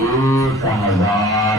1000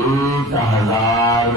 1000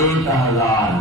1000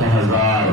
1000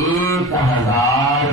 1000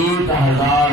1000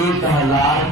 1000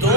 2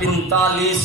45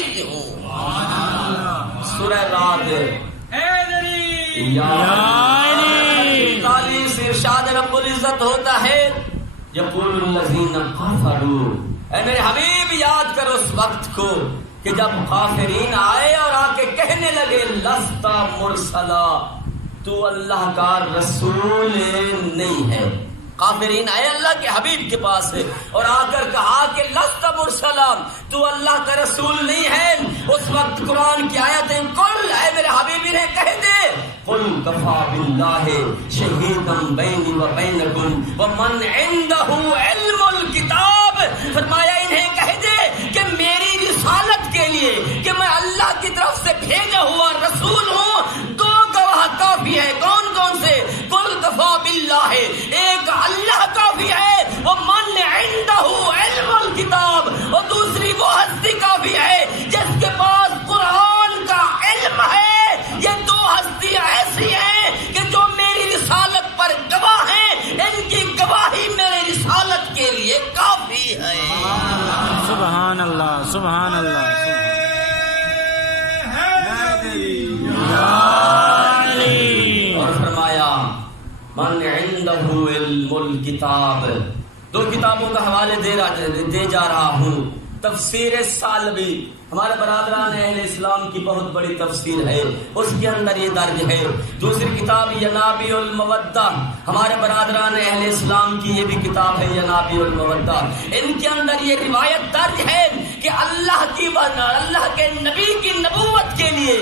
ولی ہوں. سورہ رعد ارشاد رب العزت ہوتا ہے یقول الذین کفروا، اے میرے حبیب یاد کرو اس وقت کو کہ جب کافرین آئے اور آ کے کہنے لگے لست مرسلا، تو اللہ کا رسول نہیں ہے. کافرین آئے اللہ کے حبیب کے پاس اور آ کر کہا کہ لست مرسلا، تو اللہ کا رسول نہیں ہے. اس وقت قرآن کی آیتیں قل، اے میرے حبیب انہیں کہہ دے قل کفا باللہ شہیدا بینی و بینکم ومن عندہ علم الکتاب. فرمایا انہیں کہہ دے کہ میری رسالت کے لیے کہ میں اللہ کی طرف سے بھیجا ہوا رسول ہوں، دو گواہ کافی ہے. کون کون سے؟ قل کفا باللہ، ایک اللہ کافی ہے، وہ من عندہ علم الکتاب، اور دوسری وہ ہستی کافی ہے جس کے پاس قرآن کا علم ہے. یہ دو ہستیاں ایسی ہیں کہ جو میری رسالت پر گواہ ہیں، ان کی گواہی میری رسالت کے لیے کافی ہے. سبحان اللہ سبحان اللہ. اور فرمایا من عنده علم الکتاب. دو کتابوں کا حوالے دے جا رہا ہوں. تفسیر سالبی ہمارے برادران اہل اسلام کی بہت بڑی تفسیر ہے، اس کے اندر یہ درج ہے. دوسری کتاب ینابیع المودہ، ہمارے برادران اہل اسلام کی یہ بھی کتاب ہے ینابیع المودہ. ان کے اندر یہ روایت درج ہے کہ اللہ کے نبی کی نبوت کے لیے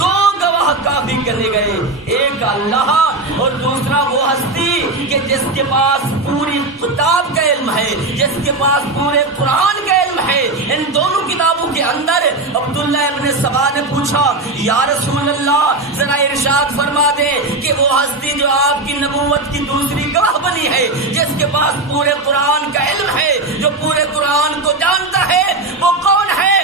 دو گواہ کافی کرے گئے، ایک اللہ اور دوسرا وہ ہستی کہ جس کے پاس پوری کتاب کا علم ہے، جس کے پاس پورے قرآن کا علم ہے. ان دونوں کتابوں کے اندر عبداللہ ابن سبا نے پوچھا یا رسول اللہ ذرا ارشاد فرما دے کہ وہ ہستی جو آپ کی نبوت کی دوسری گواہ بنی ہے، جس کے پاس پورے قرآن کا علم ہے، جو پورے قرآن کو جانتا ہے، وہ کون ہے؟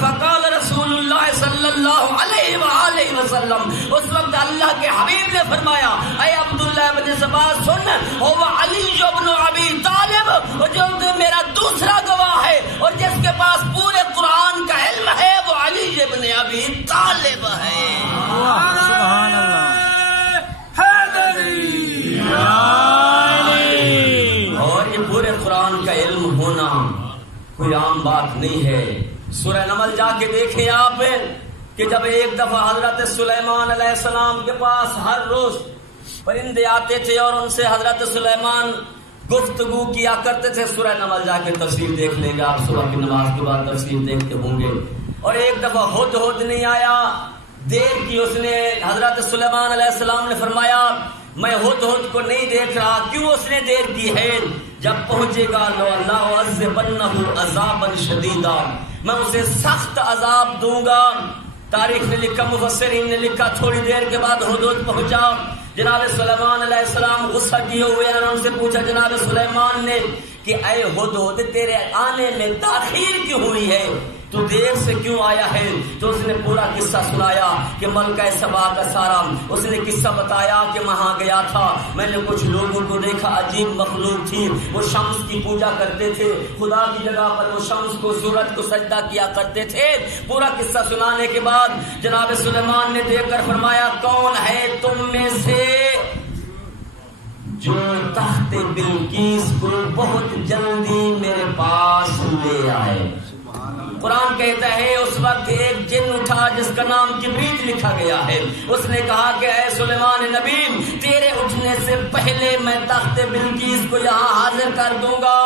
فقال رسول اللہ صلی اللہ علیہ وآلہ وسلم، اس وقت اللہ کے حبیب نے فرمایا اے عبداللہ ابن سبا سن، وہ علی ابن ابی طالب جو میرا دوسرا گواہ ہے، اور جس کے پاس پورے قرآن کا علم ہے وہ علی ابن ابی طالب ہے. سبحان اللہ. اور یہ پورے قرآن کا علم ہونا کوئی عام بات نہیں ہے. سورہ نمل جا کے دیکھیں آپ کہ جب ایک دفعہ حضرت سلیمان علیہ السلام کے پاس ہر روز پرندے آتے تھے اور ان سے حضرت سلیمان گفتگو کیا کرتے تھے. سورہ نمل جا کے تفسیر دیکھ لیں گے آپ، صبح کی نماز کے بعد تفسیر دیکھتے ہوں گے. اور ایک دفعہ ہد نہیں آیا، دیر کی. اس نے حضرت سلیمان علیہ السلام نے فرمایا میں ہد کو نہیں دیکھ رہا. کیوں اس نے دیر کی ہے؟ جب پہنچے گا لَأَعَذِّبَنَّهُ عَذَابًا شَدِيدًا، میں اسے سخت عذاب دوں گا. تاریخ نے لکھا، مفسرین نے لکھا تھوڑی دیر کے بعد ہد پہنچا. جناب سلیمان علیہ السلام غصہ کیے ہوئے ہیں، ان سے پوچھا جناب سلیمان نے کہ اے ہد تیرے آنے میں تاخیر کیوں ہوئی ہے، تو دیر سے کیوں آیا ہے؟ تو اس نے پورا قصہ سنایا کہ ملکہ سبا کا سارا. اس نے قصہ بتایا کہ وہاں گیا تھا، میں نے کچھ لوگوں کو دیکھا، عجیب مخلوق تھی، وہ شمس کی پوجا کرتے تھے، خدا کی جگہ پر وہ شمس کو سورج کو سجدہ کیا کرتے تھے. پورا قصہ سنانے کے بعد جناب سلیمان نے دیکھ کر فرمایا کون ہے تم میں سے جو تخت بلقیس کو بہت جلدی میرے پاس لے آئے. قرآن کہتا ہے اس وقت ایک جن اٹھا جس کا نام کبریت لکھا گیا ہے. اس نے کہا کہ اے سلیمان نبی تیرے اٹھنے سے پہلے میں تخت بلقیس کو یہاں حاضر کر دوں گا.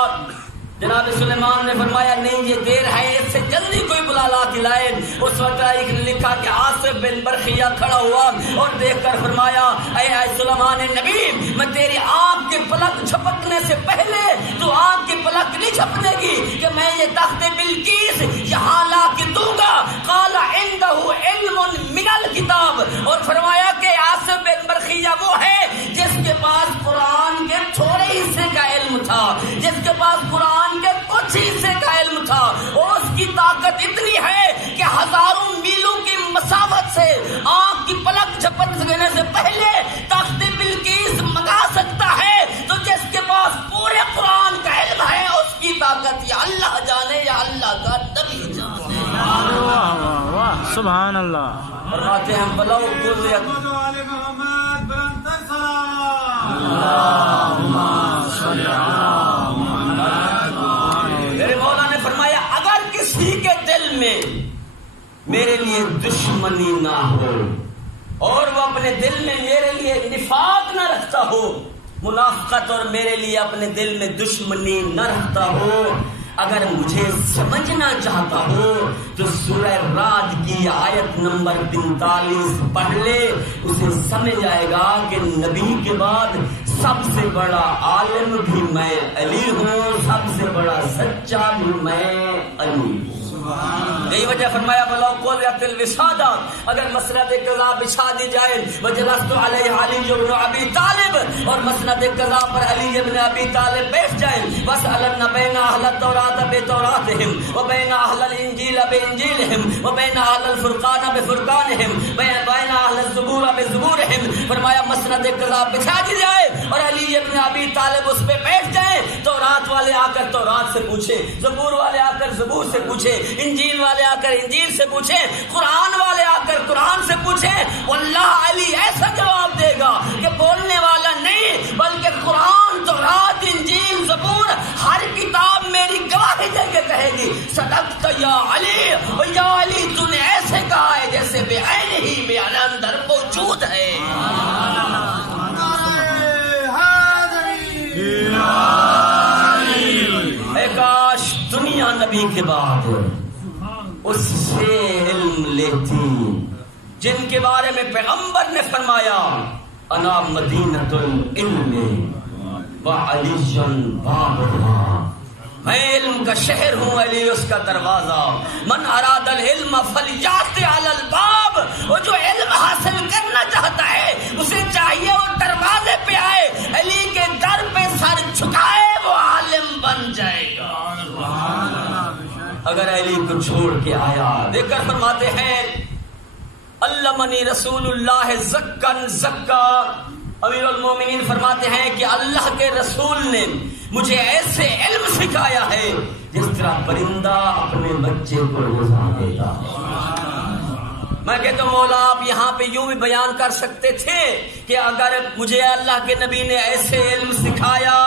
جناب سلیمان نے فرمایا نہیں یہ دیر ہے، اس سے جلدی کوئی بلا لا کے لائے. اس وقت ایک نے لکھا کہ عاصف بن برخیہ کھڑا ہوا اور دیکھ کر فرمایا اے سلیمان نبی میں تیری آنکھ کے پلک جھپکنے سے پہلے تو آنکھ کی پلک نہیں جھپنے گی کہ میں یہ تخت بلقیس یہاں لا کے دوں گا. قال عنده علم من الکتاب، اور فرمایا کہ عاصف بن برخیہ وہ ہے جس کے پاس قرآن کے تھوڑے حصے کا علم تھا، جس کے پاس قرآن کے کچھ حصے کا علم تھا. اور اس کی طاقت اتنی ہے کہ ہزاروں میلوں کی مسافت سے آنکھ کی پلک جھپکنے سے پہلے تخت بلقیس منگا سکتا ہے. تو جس کے پاس پورے قرآن کا علم ہے اس کی طاقت یا اللہ جانے یا اللہ کا نبی جانے. سبحان اللہ فرماتے ہیں بلو قضیت محمد وآل محمد بلند تر سلام اللہم صلی علی میرے مولا نے فرمایا اگر کسی کے دل میں میرے لیے دشمنی نہ ہو اور وہ اپنے دل میں میرے لیے نفاق نہ رکھتا ہو، منافقت اور میرے لیے اپنے دل میں دشمنی نہ رکھتا ہو، اگر مجھے سمجھنا چاہتا ہو تو سورہ رعد کی آیت نمبر 45 پڑھ لے، اسے سمجھ آئے گا کہ نبی کے بعد سب سے بڑا عالم بھی میں علی ہوں، سب سے بڑا سچا بھی میں علی ہوں۔ یہی وجہ فرمایا بلو قضیت الوسادہ، اگر مسند قضا بچھا دی جائے وجلست علیہ علی بن ابی طالب، اور مسند قضا پر علی بن ابی طالب بیٹھ جائیں، واسألن بین اہل التوراۃ بتوراتہم وبین اہل الانجیل بانجیلہم وبین اہل الفرقان بفرقانہم بین اہل الزبور بزبورہم، فرمایا مسند قضا بچھا دی جائے اور علی بن ابی طالب اس پہ بیٹھ جائیں، تورات والے آ کر تورات سے پوچھے، زبور والے آ کر زبور سے پوچھے، انجیل والے آ کر انجیل سے پوچھیں، قرآن والے آ کر قرآن سے پوچھیں، واللہ علی ایسا جواب دے گا کہ بولنے والا نہیں بلکہ قرآن، تورات، انجیل، زبور ہر کتاب میری گواہی دے کے کہے گی صدقت یا علی، اور یا علی تو نے ایسے کہا ہے جیسے بے عین ہی میرے اندر موجود ہے۔ اے کاش دنیا نبی کے بعد اس سے علم لیتی جن کے بارے میں پیغمبر نے فرمایا انا مدینۃ العلم وعلی بابها، میں علم کا شہر ہوں، علی اس کا دروازہ، من اراد العلم فلیأت علی الباب، وہ جو علم حاصل کرنا چاہتا ہے اسے چاہیے وہ دروازے پہ آئے، علی کے در پہ سر جھکائے، وہ عالم بن جائے گا۔ اگر علی کو چھوڑ کے آیا، دیکھ کر فرماتے ہیں علمنی رسول اللہ زکن زکا، امیر المومنین فرماتے ہیں کہ اللہ کے رسول نے مجھے ایسے علم سکھایا ہے جس طرح پرندہ اپنے بچے کو غذا دیتا ہے۔ میں کہتا ہوں مولا آپ یہاں پہ یوں بھی بیان کر سکتے تھے کہ اگر مجھے اللہ کے نبی نے ایسے علم سکھایا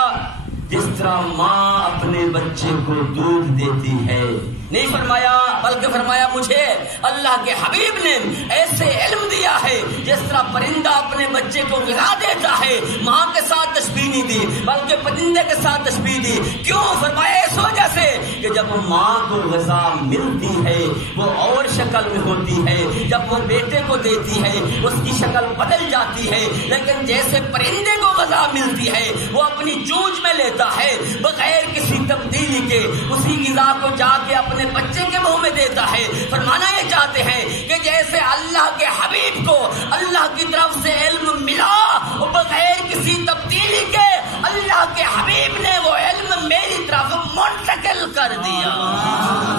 جس طرح ماں اپنے بچے کو دودھ دیتی ہے، نہیں فرمایا بلکہ فرمایا مجھے اللہ کے حبیب نے ایسے علم دیا ہے جس طرح پرندہ اپنے بچے کو غذا دیتا ہے، ماں کے ساتھ تشبیہ نہیں دی بلکہ پرندے کے ساتھ تشبیہ دی۔ کیوں فرمایا؟ اس وجہ سے کہ جب ماں کو غذا ملتی ہے وہ اور شکل میں ہوتی ہے، جب وہ بیٹے کو دیتی ہے اس کی شکل بدل جاتی ہے، لیکن جیسے پرندے کو غذا ملتی ہے وہ اپنی چونچ میں لیتا ہے بغیر کسی تبدیلی کے، اسی غذا کو جا کے اپنے بچے کے منہ میں دیتا ہے۔ فرمانا یہ چاہتے ہیں کہ جیسے اللہ کے حبیب کو اللہ کی طرف سے علم ملا اور بغیر کسی تبدیلی کے اللہ کے حبیب نے وہ علم میری طرف منتقل کر دیا۔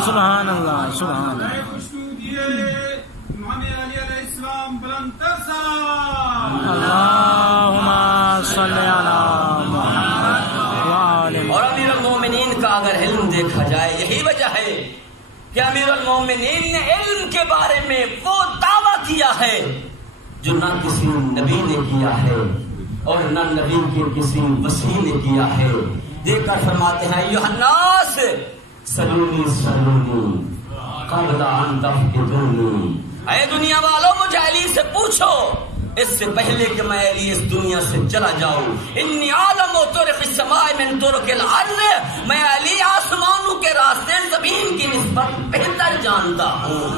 سبحان اللہ سبحان اللہ۔ محمد علی علیہ السلام بلند تر سلام اللہم صلی علی محمد وآل اور امیر المومنین کا اگر علم دیکھا جائے یہی وجہ ہے کہ امیر المومنین نے علم کے بارے میں وہ دعویٰ کیا ہے جو نہ کسی نبی نے کیا ہے اور نہ نبی کے کسی وصی نے کیا ہے۔ دیکھ کر فرماتے ہیں ایھا الناس سلونی سلونی قبل ان تفقدونی، اے دنیا والوں مجھے علی سے پوچھو اس سے پہلے کہ میں علی اس دنیا سے چلا جاؤں، انی عالم طرق السماء من طرق الارض، میں علی آسمانوں کے راستے زمین کی نسبت بہتر جانتا ہوں۔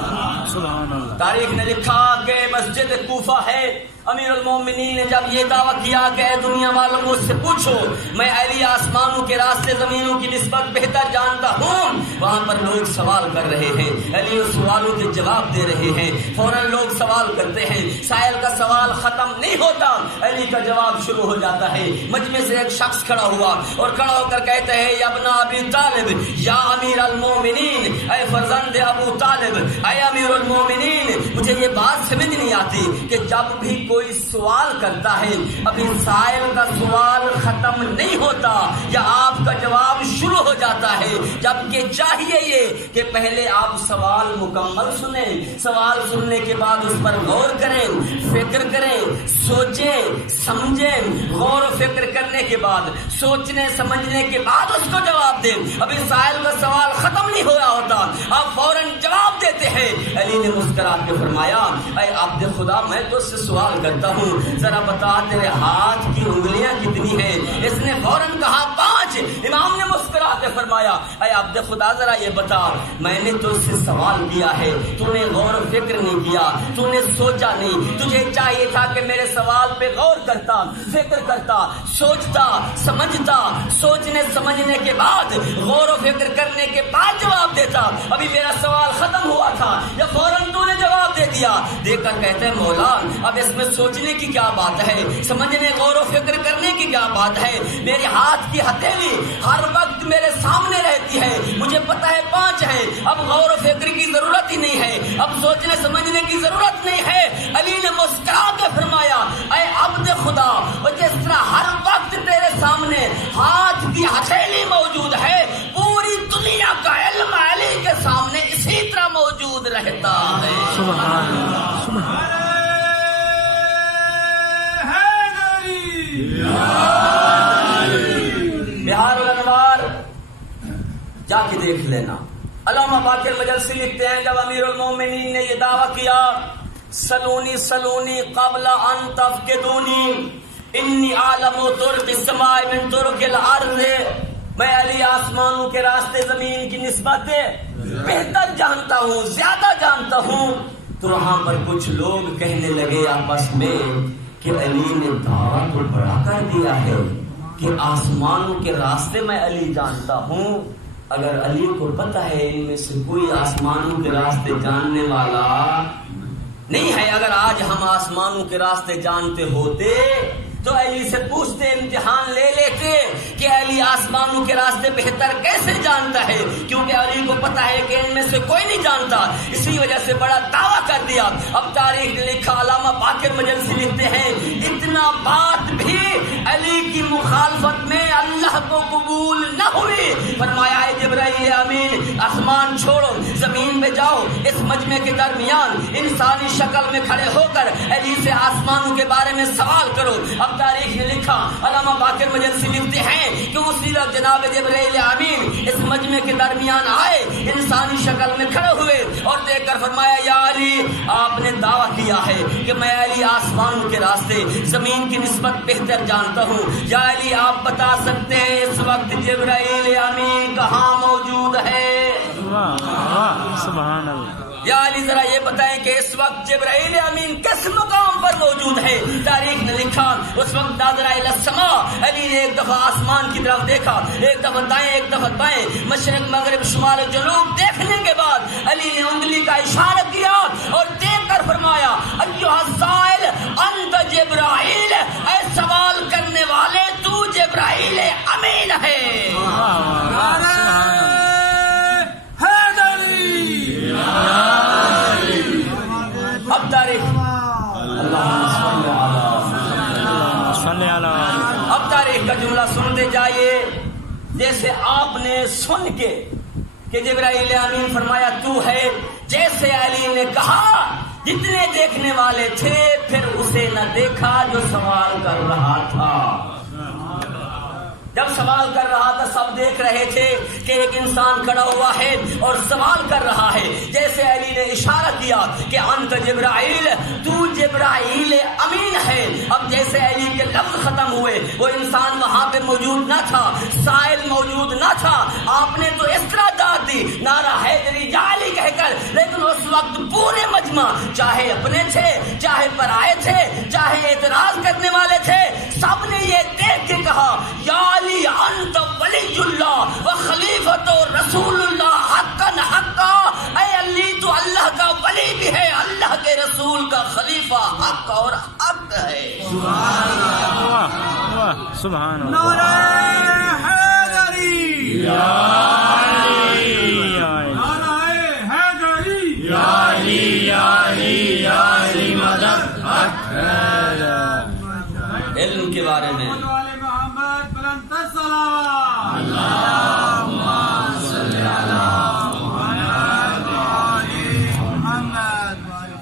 سبحان اللہ۔ تاریخ نے لکھا کہ مسجد کوفہ ہے، امیر المومنین نے جب یہ دعویٰ کیا کہ اے دنیا والوں مجھ سے پوچھو میں علی آسمانوں کے راستے زمینوں کی نسبت بہتر جانتا ہوں، وہاں پر لوگ سوال کر رہے ہیں، علی اس سوالوں کے جواب دے رہے ہیں، فوراً لوگ سوال کرتے ہیں، سائل کا سوال ختم نہیں ہوتا، علی کا جواب شروع ہو جاتا ہے۔ مجمع سے ایک شخص کھڑا ہوا اور کھڑا ہو کر کہتے ہیں یا ابن ابی طالب یا امیر المومنین، اے فرزند ابو طالب، اے امیر المومنین، مجھے یہ بات سمجھ نہیں آتی کہ جب بھی کوئی سوال کرتا ہے ابھی سائل کا سوال ختم نہیں ہوتا یا آپ کا جواب شروع ہو جاتا ہے، جبکہ چاہیے یہ کہ پہلے آپ سوال مکمل سنیں، سوال سننے کے بعد اس پر غور کریں، فکر کریں، سوچیں سمجھیں، غور و فکر کرنے کے بعد سوچنے سمجھنے کے بعد اس کو جواب دیں۔ ابھی سائل کا سوال ختم نہیں ہوا ہوتا آپ فوراً جواب دیتے ہیں۔ علی نے مسکرا کے فرمایا اے عبد خدا میں تو اس سے سوال کرتا ہوں ذرا بتا تیرے ہاتھ کی انگلیاں کتنی ہیں؟ اس نے فوراً کہا 5۔ امام نے مسکرا کے فرمایا اے عبد خدا ذرا یہ بتا میں نے تو اس سے سوال کیا ہے، تو نے غور و فکر نہیں کیا، تو نے سوچا نہیں، تجھے چاہیے تھا کہ میرے سوال پہ غور کرتا، فکر کرتا، سوچتا سمجھتا، سوچنے سمجھنے کے بعد غور و فکر کرنے کے بعد جواب دیتا۔ ابھی میرا سوال ختم ہوا تھا یا فوراً تو نے جواب دے دیا؟ دیکھ کر کہتے ہیں مولا اب اس میں سوچنے کی کیا بات ہے، سمجھنے غور و فکر کرنے کی کیا بات ہے؟ میرے ہاتھ کی ہتھیلی ہر وقت میرے سامنے رہتی ہے، مجھے پتہ ہے 5 ہے، اب غور و فکر کی ضرورت ہی نہیں ہے، اب سوچنے سمجھنے کی ضرورت نہیں ہے۔ علی نے مسکرا کے فرمایا اے عبد خدا جس طرح ہر وقت تیرے سامنے ہاتھ کی ہتھیلی موجود ہے پوری دنیا کا علم علی کے سامنے اسی طرح موجود رہتا ہے۔ سبحان اللہ، سبحان بہار الانوار جا کے دیکھ لینا۔ علامہ باقر مجلسی لکھتے ہیں جب امیر المومنین نے یہ دعویٰ کیا سلونی سلونی قبل ان تفقدونی انی عالم ترک السماء من ترک الارض، میں علی آسمانوں کے راستے زمین کی نسبت بہتر جانتا ہوں، زیادہ جانتا ہوں۔ تو وہاں پر کچھ لوگ کہنے لگے آپس میں کہ علی نے دعویٰ تو بڑا کر دیا ہے کہ آسمانوں کے راستے میں علی جانتا ہوں، اگر علی کو پتہ ہے ان میں سے کوئی آسمانوں کے راستے جاننے والا نہیں ہے، اگر آج ہم آسمانوں کے راستے جانتے ہوتے تو علی سے پوچھتے، امتحان لے لیتے کہ علی آسمانوں کے راستے بہتر کیسے جانتا ہے، کیونکہ علی کو پتا ہے کہ ان میں سے کوئی نہیں جانتا، اسی وجہ سے بڑا دعویٰ کر دیا۔ اب تاریخ نے لکھا، علامہ باقر مجلسی لکھتے ہیں اتنا بات بھی علی کی مخالفت میں اللہ کو قبول نہ ہوئی، فرمایا اے جبرائیل امین آسمان چھوڑو زمین میں جاؤ، اس مجمع کے درمیان انسانی شکل میں کھڑے ہو کر علی سے آسمانوں کے بارے میں سوال کرو۔ اب تاریخ نے لکھا، علامہ باقر مجلسی لکھتے ہیں کہ اسی وقت جناب جبرائیل امین اس مجمع کے درمیان آئے، انسانی شکل میں کھڑے ہوئے اور دیکھ کر فرمایا یا علی آپ نے دعویٰ کیا ہے کہ میں علی آسمانوں کے راستے زمین کی نسبت بہتر جانتا ہوں، یا علی آپ بتا سکتے ہیں اس وقت جبرائیل امین کہاں موجود ہے؟ سبحان اللہ۔ یا علی ذرا یہ بتائیں کہ اس وقت جبرائیل امین کس مقام پر موجود ہے؟ تاریخ نے لکھا اس وقت ناظر الی السماء، علی نے ایک دفعہ آسمان کی طرف دیکھا، ایک دفعہ دائیں ایک دفعہ بائیں، مشرق مغرب شمال و جنوب دیکھنے کے بعد علی نے انگلی کا اشارہ کیا اور دیکھ کر فرمایا ایھا السائل انت جبرائیل، اے سوال کرنے والے تو جبرائیل امین ہے۔ اب تاریخ اب تاریخ کا جملہ سنتے جائیے، جیسے آپ نے سن کے کہ جبرائیل امین فرمایا تو ہے، جیسے علی نے کہا جتنے دیکھنے والے تھے پھر اسے نہ دیکھا جو سوال کر رہا تھا۔ جب سوال کر رہا تھا سب دیکھ رہے تھے کہ ایک انسان کھڑا ہوا ہے اور سوال کر رہا ہے، جیسے علی نے اشارہ کیا کہ انت جبرائیل، تو جبرائیل امین ہے۔ اب جیسے علی کے لفظ ختم ہوئے وہ انسان وہاں پہ موجود نہ تھا، سائل موجود نہ تھا، آپ نے تو اس طرح داد دی نعرہ حیدری یا علی کہہ کر، لیکن اس وقت پورے مجمع چاہے اپنے تھے چاہے پرائے تھے چاہے اعتراض کرنے والے تھے، سب نے یہ دیکھ کے کہا یا علی انت ولی اللہ و خلیفۃ رسول اللہ حقا حقا، اے علی تو اللہ کا ولی بھی ہے، اللہ کے رسول کا خلیفہ حق اور حق ہے۔ سبحان اللہ، سبحان اللہ۔ نعرہ حیدری، یا علی، نعرہ حیدری، یا علی، یا علی۔ علم کے بارے میں محمد بلند سلام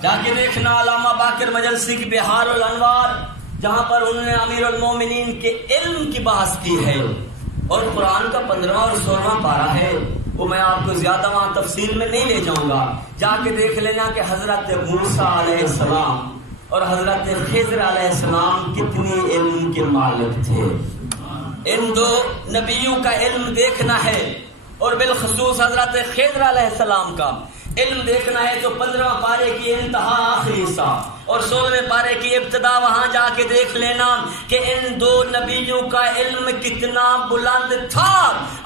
جا کے دیکھنا علامہ باقر مجلسی کی بہار الانوار، جہاں پر انہوں نے امیر المومنین کے علم کی بحث کی ہے، اور قرآن کا 15واں اور 16واں پارہ ہے، وہ میں آپ کو زیادہ وہاں تفصیل میں نہیں لے جاؤں گا، جا کے دیکھ لینا کہ حضرت موسیٰ علیہ السلام اور حضرت خضر علیہ السلام کتنی علم کے مالک تھے۔ ان دو نبیوں کا علم دیکھنا ہے، اور بالخصوص حضرت خضر علیہ السلام کا علم دیکھنا ہے تو 15واں پارے کی انتہا آخری حصہ اور 16ویں پارے کی ابتدا، وہاں جا کے دیکھ لینا کہ ان دو نبیوں کا علم کتنا بلند تھا۔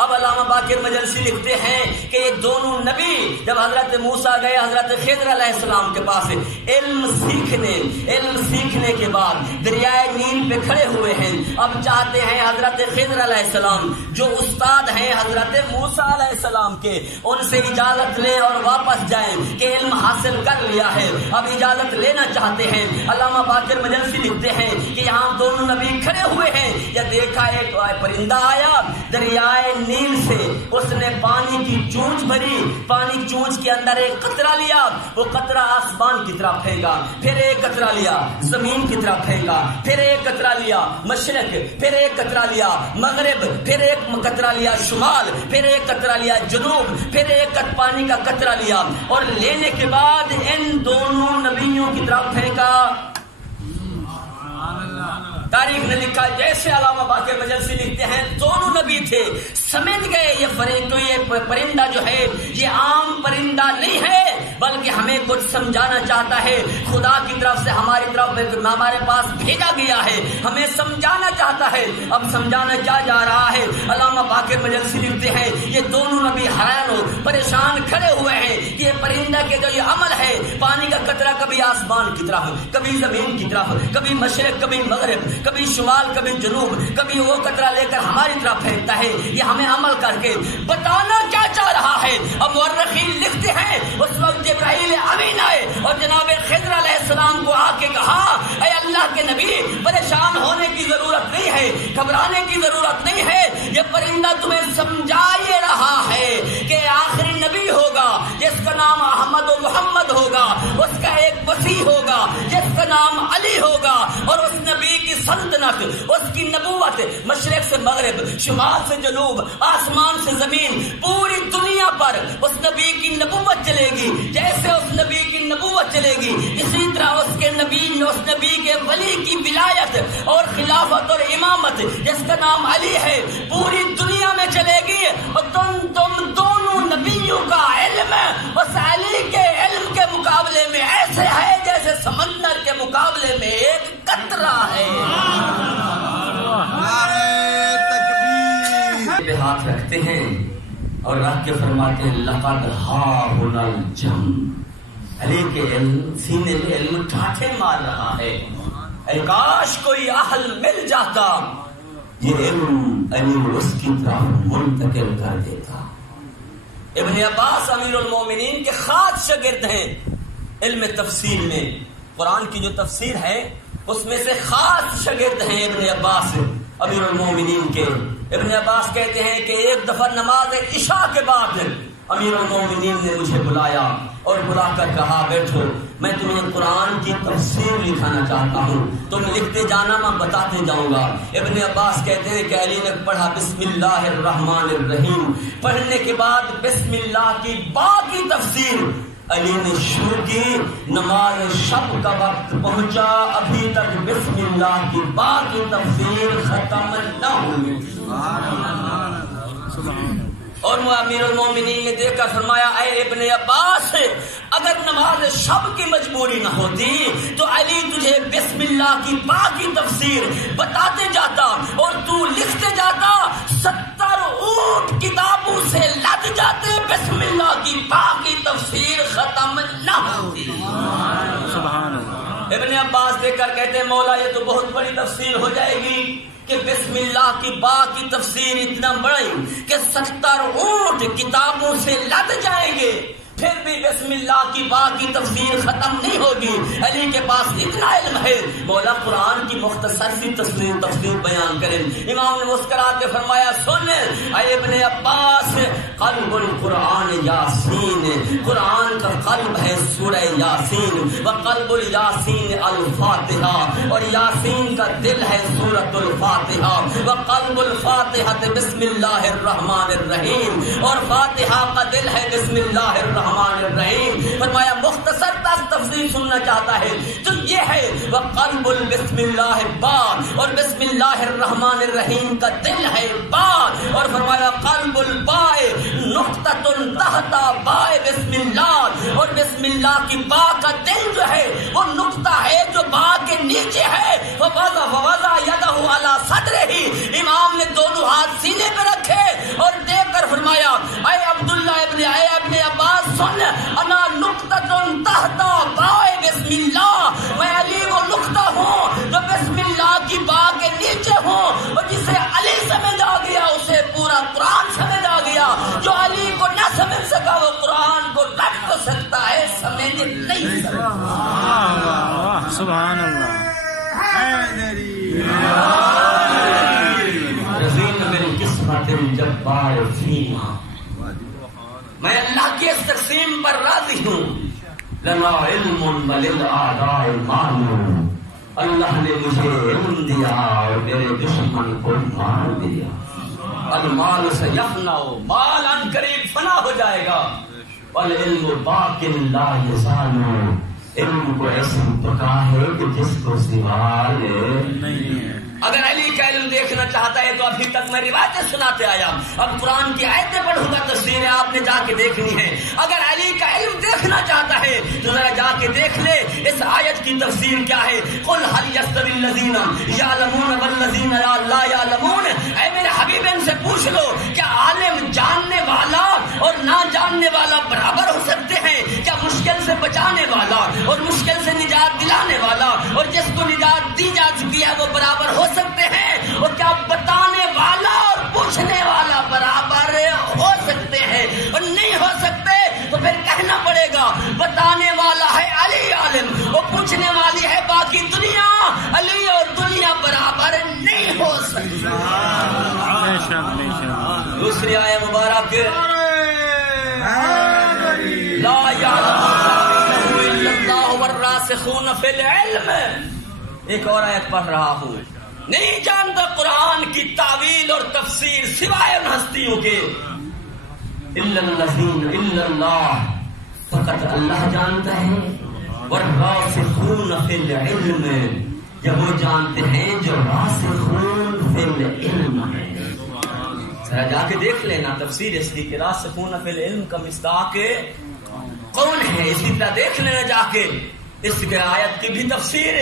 اب علامہ باقر مجلسی لکھتے ہیں کہ یہ دونوں نبی جب حضرت موسیٰ گئے حضرت خضر علیہ السلام کے پاس علم سیکھنے کے بعد دریائے نیل پہ کھڑے ہوئے ہیں، اب چاہتے ہیں حضرت خضر علیہ السلام جو استاد ہیں حضرت موسیٰ علیہ السلام کے، ان سے اجازت لیں اور واپس جائیں کہ علم حاصل کر لیا ہے، اب اجازت لینا چاہتے ہیں۔ علامہ باقر مجلسی لکھتے ہیں کہ یہاں دونوں نبی کھڑے ہوئے ہیں، یا دیکھا ایک پرندہ آیا دریائے نیل سے، اس نے پانی کی چونچ بھری، پانی چونچ کے اندر ایک قطرہ لیا، وہ قطرہ آسمان کی طرف پھینکا، پھر ایک قطرہ لیا زمین کی طرف پھینکا، پھر ایک قطرہ لیا مشرق، پھر ایک قطرہ لیا مغرب، پھر ایک قطرہ لیا شمال، پھر ایک قطرہ لیا جنوب، پھر ایک پانی کا قطرہ لیا، اور لینے کے بعد ان دونوں نبیوں کی طرف پھینکا۔ تاریخ نے لکھا جیسے علامہ باقر مجلسی لکھتے ہیں دونوں نبی تھے، سمجھ گئے یہ پرندہ جو ہے یہ عام پرندہ نہیں ہے، بلکہ ہمیں کچھ سمجھانا چاہتا ہے، خدا کی طرف سے ہمارے پاس بھیجا گیا ہے، ہمیں سمجھانا چاہتا ہے۔ اب سمجھانا کیا جا رہا ہے؟ علامہ باقر مجلسی لکھتے ہیں یہ دونوں نبی حیران ہو پریشان کھڑے ہوئے ہیں کہ یہ پرندہ کے جو یہ عمل ہے، پانی کا قطرہ کبھی آسمان کی طرف، کبھی زمین کی طرف، کبھی مشرق کبھی مغرب، کبھی شمال کبھی جنوب، کبھی وہ قطرہ لے کر ہماری طرف پھینکتا ہے، یہ ہمیں عمل کر کے بتانا کیا چاہ رہا ہے؟ اب مورخین لکھتے ہیں اس وقت جبرائیل امین آئے اور جناب خضر علیہ السلام کو آ کے کہا اے اللہ کے نبی پریشان ہونے کی ضرورت نہیں ہے، گھبرانے کی ضرورت نہیں ہے، یہ پرندہ تمہیں سمجھا یہ رہا ہے کہ آخری نبی ہوگا جس کا نام احمد و محمد ہوگا، اس کا ایک مسیح ہوگا جس کا نام علی ہوگا، اور اس نبی کی سلطنت، اس کی نبوت مشرق سے مغرب، شمال سے جنوب، آسمان سے زمین، پوری دنیا پر اس نبی کی نبوت چلے گی۔ جیسے اس نبی کی نبوت چلے گی اسی طرح اس نبی کے ولی کی ولایت اور خلافت اور امامت جس کا نام علی ہے پوری دنیا میں چلے گی، اور تم دونوں نبیوں کا علم اس علی کے علم کے مقابلے میں ایسے ہے جیسے سمندر کے مقابلے میں ایک قطرہ ہے۔ پہ ہاتھ رکھتے ہیں اور رکھ کے فرماتے ہیں لقد ہاہنا الجم، علی کے علم سینے میں علم ٹھاٹھے مار رہا ہے، اے کاش کوئی اہل مل جاتا یہ علم علی اس کی طرف منتقل کر دیتا۔ ابن عباس امیر المومنین کے خاص شاگرد ہیں علم تفسیر میں، قرآن کی جو تفسیر ہے اس میں سے خاص شاگرد ہیں ابن عباس امیر المومنین کے۔ ابن عباس کہتے ہیں کہ ایک دفعہ نماز عشاء کے بعد امیر المومنین نے مجھے بلایا اور بلا کر کہا بیٹھو میں تمہیں قرآن کی تفسیر لکھانا چاہتا ہوں، تم لکھتے جانا میں بتاتے جاؤں گا۔ ابن عباس کہتے ہیں کہ علی نے پڑھا بسم اللہ الرحمن الرحیم، پڑھنے کے بعد بسم اللہ کی با کی تفسیر علی نے شروع کی، نماز شب کا وقت پہنچا ابھی تک بسم اللہ کی با کی تفسیر ختم نہ ہوئی، اور وہ امیر المومنین نے دیکھ کر فرمایا اے ابن عباس اگر نماز شب کی مجبوری نہ ہوتی تو علی تجھے بسم اللہ کی با کی تفسیر بتاتے جاتا اور تو لکھتے جاتا، 70 اونٹ کتابوں سے لد جاتے، بسم اللہ کی با کی تفسیر ختم نہ ہوتی۔ سبحان اللہ۔ ابن عباس دیکھ کر کہتے ہیں مولا یہ تو بہت بڑی تفسیر ہو جائے گی کہ بسم اللہ کی با کی تفسیر اتنا بڑی کہ 70 اونٹ کتابوں سے لد جائیں گے، پھر بھی بسم اللہ کی با کی تفسیر ختم نہیں ہوگی. علی کے پاس اتنا علم ہے. مولا قرآن کی مختصر سی تفسیر بیان کریں. امام نے مسکرا کے فرمایا سن اے ابن عباس قلب القرآن یاسین، قرآن کا قلب ہے سورہ یاسین، وقلب الیاسین الفاتحہ، اور یاسین کا دل ہے سورۃ الفاتحہ، وقلب الفاتحہ بسم اللہ الرحمن الرحیم، اور فاتحہ کا دل ہے بسم اللہ الرحمن الرحیم. فرمایا مختصر تفسیر سننا چاہتا ہے تو یہ ہے وقلب بسم اللہ با، اور بسم اللہ الرحمن الرحیم کا دل ہے با، اور فرمایا قلب الباء نقطہ تحت باء بسم اللہ، اور بسم اللہ کی با کا دل جو ہے وہ نقطہ ہے جو با کے نیچے ہے. فوضع یدہ علی صدرہ، امام نے دونوں ہاتھ سینے پہ رکھے اور دیکھ کر فرمایا اے عبداللہ ابن عباس سن انا نقطہ تحت باء بسم اللہ، میں علی وہ نقطہ ہوں جو بسم اللہ کی با کے نیچے ہوں، اور جسے علی سمجھ آ گیا اسے پورا قرآن سمجھ آ گیا. جو علی کو نہ سمجھ سکا وہ قرآن کو رٹ تو سکتا ہے، سمجھ نہیں سکتا. سبحان اللہ. رضین میری قسمت الجبار فیما، میں اللہ کی اس تقسیم پر راضی ہوں. لنا علم وللآداء مال، اللہ نے مجھے علم دیا اور میرے دشمن کو مال دیا. المال سیفنا، مال ان قریب فنا ہو جائے گا. والعلم باق لا یزال، علم کو ایسی بقا ہے کہ جس کو زوال نہیں ہے. اگر علی کا علم دیکھنا چاہتا ہے تو ابھی تک میں روایتیں سناتے آیا، اب قرآن کی آیتیں پڑھوں گا، تفسیریں آپ نے جا کے دیکھنی ہے. اگر علی کا علم دیکھنا چاہتا ہے تو ذرا جا کے دیکھ لے اس آیت کی تفسیر کیا ہے. قل هل يستوي الذين يعلمون والذين لا يعلمون، اے میرے حبیب ان سے پوچھ لو کیا عالم جاننے والا اور نہ جاننے والا برابر ہو سکتے ہیں؟ کیا مشکل سے بچانے والا اور مشکل سے نجات دلانے والا اور جس کو نجات دی جا چکی ہے وہ برابر ہو سکتے ہیں؟ اور کیا بتانے والا اور پوچھنے والا برابر ہو سکتے ہیں؟ اور نہیں ہو سکتے تو پھر کہنا پڑے گا بتانے والا ہے علی عالم، اور پوچھنے والی ہے باقی دنیا. علی اور دنیا برابر نہیں ہو سکتی. دوسری آیت مبارک لا یعلم الا اللہ والراسخون فی العلم. ایک اور آیت پڑھ رہا ہوں، نہیں جانتا قرآن کی تعویل اور تفسیر سوائے ان ہستیوں کے. الا الذین الا اللہ، فقط اللہ جانتا ہے. والراسخون فی العلم، یہ وہ جانتے ہیں جو راسخون فی العلم ہے. ذرا جا کے دیکھ لینا تفسیر اس کی راسخون فی العلم کا مصداق کون ہے، اسی طرح دیکھ لینا جا کے اس کے آیت کی بھی تفسیر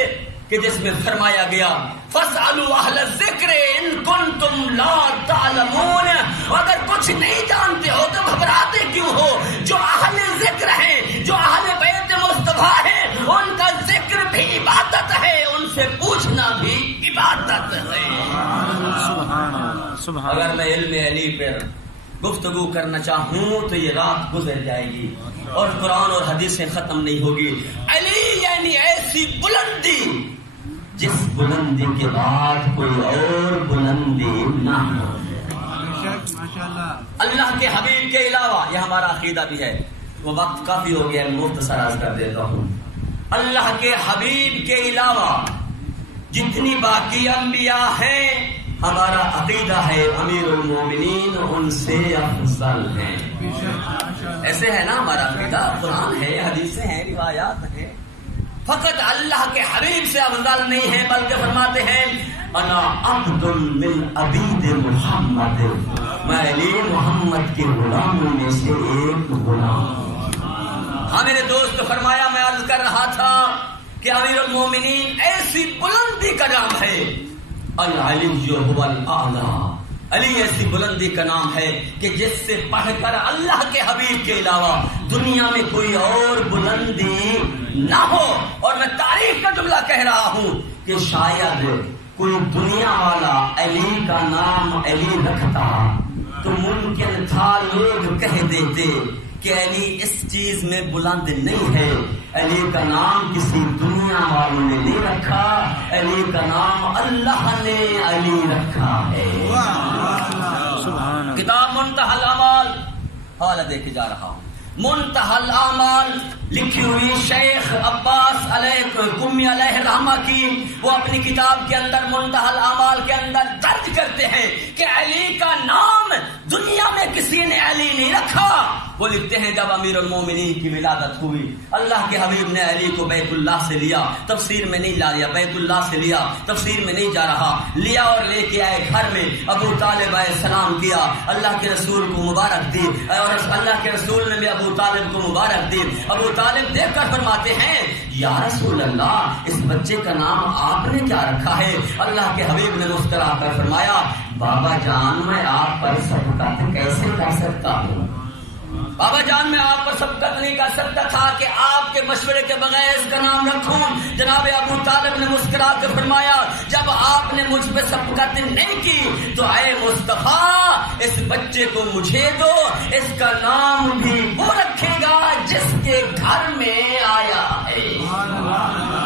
کہ جس میں فرمایا گیا فاسألوا اہل الذکر ان کنتم لا تعلمون. اگر کچھ نہیں جانتے ہو تو گھبراتے کیوں ہو؟ جو اہل ذکر ہیں، جو اہل بیت مصطفیٰ ہیں، ان کا ذکر بھی عبادت ہے، ان سے پوچھنا بھی عبادت ہے. اگر میں علم علی پر گفتگو کرنا چاہوں تو یہ رات گزر جائے گی اور قرآن اور حدیثیں ختم نہیں ہوگی. علی یعنی ایسی بلندی جس بلندی کے بعد کوئی اور بلندی نہ ہو. اللہ کے حبیب کے علاوہ، یہ ہمارا عقیدہ بھی ہے، وہ وقت کافی ہو گیا، مختصر عرض کر دیتا ہوں. اللہ کے حبیب کے علاوہ جتنی باقی انبیاء ہیں، ہمارا عقیدہ ہے امیر المومنین ان سے افضل ہیں. ایسے ہے نا ہمارا عقیدہ، قرآن ہے، حدیثیں ہیں، روایات ہیں. فقط اللہ کے حبیب سے افضل نہیں ہے، بلکہ فرماتے ہیں انا عبد من عبید محمد، میں علی محمد کے غلاموں میں سے ایک غلام. ہاں میرے دوست فرمایا، میں عرض کر رہا تھا کہ امیر المومنین ایسی بلندی کا نام ہے. العلی هو الاعلی، علی ایسی بلندی کا نام ہے کہ جس سے پڑھ کر اللہ کے حبیب کے علاوہ دنیا میں کوئی اور بلندی نہ ہو. اور میں تاریخ کا جملہ کہہ رہا ہوں کہ شاید کوئی دنیا والا علی کا نام علی رکھتا تو ممکن تھا لوگ کہہ دیتے کہ علی اس چیز میں بلند نہیں ہے. علی کا نام کسی دنیا والوں نے نہیں رکھا، علی کا نام اللہ نے علی رکھا ہے. کتاب منتہی الاعمال حوالہ دے کے جا رہا ہوں. منتہی الاعمال لکھی ہوئی شیخ عباس قمی علیہ الرحمہ کی، وہ اپنی کتاب کے اندر منتہی الاعمال کے اندر درج کرتے ہیں کہ علی کا نام دنیا میں کسی نے علی نہیں رکھا. وہ لکھتے ہیں جب امیر المومنین کی ولادت ہوئی، اللہ کے حبیب نے علی کو بیت اللہ سے لیا، تفسیر میں نہیں لا لیا، بیت اللہ سے لیا، تفسیر میں نہیں جا رہا، لیا اور لے کے آئے گھر میں. ابو طالب علیہ السلام کیا، اللہ کے رسول کو مبارک دی، اور اللہ کے رسول نے بھی ابو طالب کو مبارک دی. ابو طالب دیکھ کر فرماتے ہیں یا رسول اللہ، اس بچے کا نام آپ نے کیا رکھا ہے؟ اللہ کے حبیب نے مسکرا کر فرمایا بابا جان میں آپ پر شفقت کیسے کر سکتا ہوں؟ بابا جان میں آپ پر شفقت نہیں کر سکتا تھا کہ آپ کے مشورے کے بغیر اس کا نام رکھوں. جناب ابو طالب نے مسکرا کر فرمایا جب آپ نے مجھ پہ شفقت نہیں کی تو اے مصطفیٰ اس بچے کو مجھے دو، اس کا نام بھی وہ رکھے گا جس کے گھر میں آیا ہے.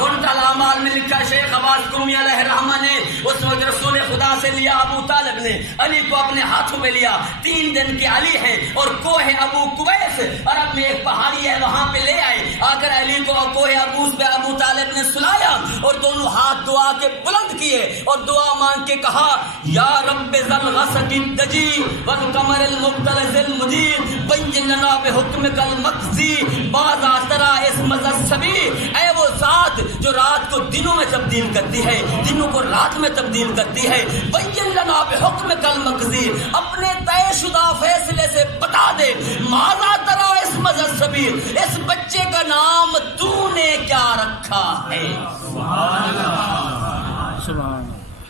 منتہی الاعمال میں لکھا شیخ عباس قمی علیہ الرحمہ نے اس وقت رسول خدا سے لیا. ابو طالب نے علی کو اپنے ہاتھوں میں لیا. 3 دن کی علی ہے اور کوہ ابو کویس عرب میں ایک پہاڑی ہے، وہاں پہ لے آئے. آ کر علی کو کوہ ابوس پہ ابو طالب نے سلایا اور دونوں ہاتھ دعا کے بلند کیے اور دعا مانگ کے کہا یا رب ذل غسق الدجی والقمر المبتلز المجید بین لنا بحکمک المقضی بعض ترا اسم السبی. اے وہ ذات جو رات کو دنوں میں تبدیل کرتی ہے، دنوں کو رات میں تبدیل کرتی ہے، بین لنا بحکمک المقضی، اپنے طے شدہ فیصلے سے بتا دے ماذا ترا اسم السبی، اس بچے کا نام تو نے کیا رکھا ہے؟ سبحان اللہ. سبحان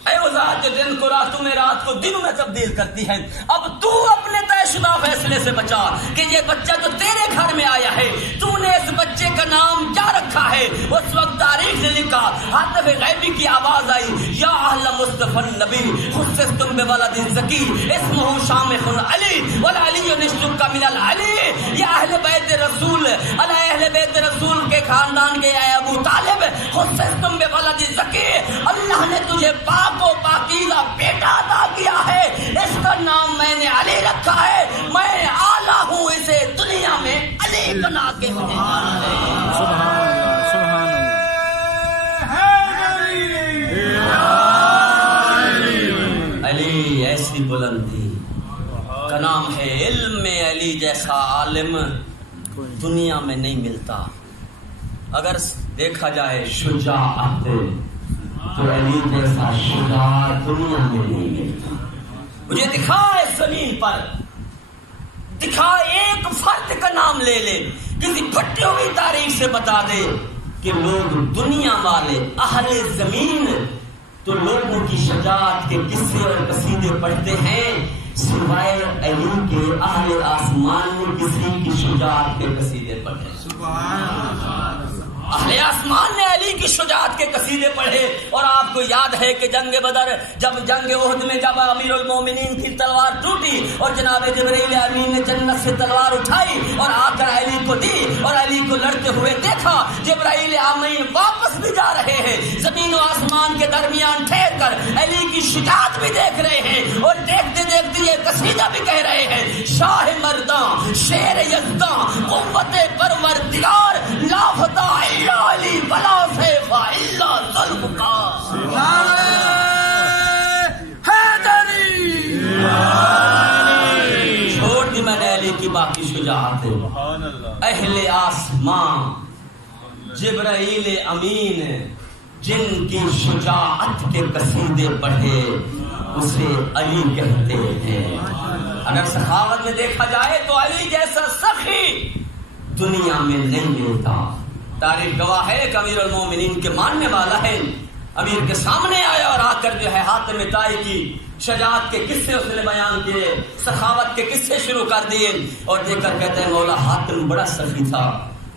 اے وہ ذات جو دن کو راتوں میں، رات کو دنوں میں تبدیل کرتی ہے، اب تو اپنے طے شدہ فیصلے سے بچا کہ یہ بچہ تو تیرے گھر میں آیا ہے، تو نے اس بچے کا نام کیا رکھا ہے؟ اس وقت تاریخ نے لکھا حاتم غیبی کی آواز آئی یا اہل مصطفی النبی خصصتم بولد ذکی اسمہ شامخ علی والعلی نشتک من العلی. یا اہل بیت رسول، اہل بیت رسول کے خاندان کے اے ابو طالب خصصتم بولد ذکی، اللہ نے تجھے پاک کو پاکیزہ بیٹا عطا کیا ہے، اس کا نام میں نے علی رکھا ہے. میں اعلیٰ ہوں، اسے دنیا میں علی بنا کے مجھے جانا ہے. سبحان اللہ سبحان اللہ. علی ایسی بلندی کا نام ہے. علم میں علی جیسا عالم دنیا میں نہیں ملتا. اگر دیکھا جائے شجاعت تو علی جیسا شجاع دنیا میں نہیں ملتا. مجھے دکھا اس زمین پر، دکھا ایک فرد کا نام لے لے، کسی پھٹی ہوئی تاریخ سے بتا دے کہ لوگ دنیا والے اہل زمین تو لوگوں کی شجاعت کے قصے اور قصیدے پڑھتے ہیں، سوائے علی کے اہل آسمان میں کسی کی شجاعت کے قصیدے پڑھے. سبحان اللہ. اہل آسمان نے علی کی شجاعت کے قصیدے پڑھے. اور آپ کو یاد ہے کہ جنگ بدر، جب جنگ احد میں جب امیر المومنین کی تلوار ٹوٹی اور جناب جبرائیل امین نے جنت سے تلوار اٹھائی اور آ کر علی کو دی اور علی کو لڑتے ہوئے دیکھا، جبرائیل امین واپس بھی جا رہے ہیں، زمین و آسمان کے درمیان ٹھہر کر علی کی شجاعت بھی دیکھ رہے ہیں اور دیکھتے دیکھتے یہ قصیدہ بھی کہہ رہے ہیں شاہ مرداں شیر یزداں قوت پروردگار لافتہ علی بلا سیف الا ذوالفقار. چھوڑ دی میں نے علی کی باقی شجاعت. اہل آسمان جبرائیل امین جن کی شجاعت کے قصیدے پڑھے اسے علی کہتے ہیں. اگر سخاوت میں دیکھا جائے تو علی جیسا سخی دنیا میں نہیں ملتا. تاریخ گواہ ہے کہ امیر المومنین کے ماننے والا ہے، امیر کے سامنے آیا اور آ کر جو ہے حاتم طائی کی شجاعت کے قصے اس نے بیان کیے، سخاوت کے قصے شروع کر دیے اور دیکھ کر کہتے ہیں مولا حاتم بڑا سخی تھا،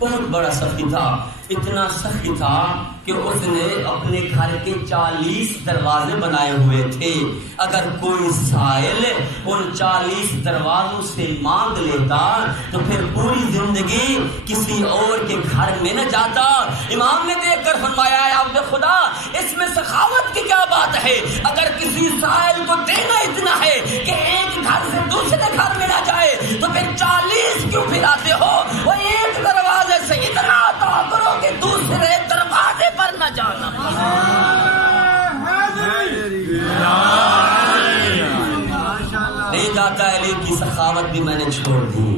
بہت بڑا سخی تھا، اتنا سخی تھا کہ اس نے اپنے گھر کے 40 دروازے بنائے ہوئے تھے. اگر کوئی سائل ان 40 دروازوں سے مانگ لیتا تو پھر پوری زندگی کسی اور کے گھر میں نہ جاتا. امام نے دیکھ کر فرمایا ہے عبد خدا اس میں سخاوت کی کیا بات ہے؟ اگر کسی سائل کو دینا اتنا ہے کہ ایک گھر سے دوسرے گھر میں نہ جائے تو پھر 40 کیوں پھراتے ہو؟ وہ ایک دروازے سے اتنا عطا کرو کہ دوسرے دروازے پر نہ جانا. نہیں جاتا علی کی سخاوت بھی میں نے چھوڑ دی.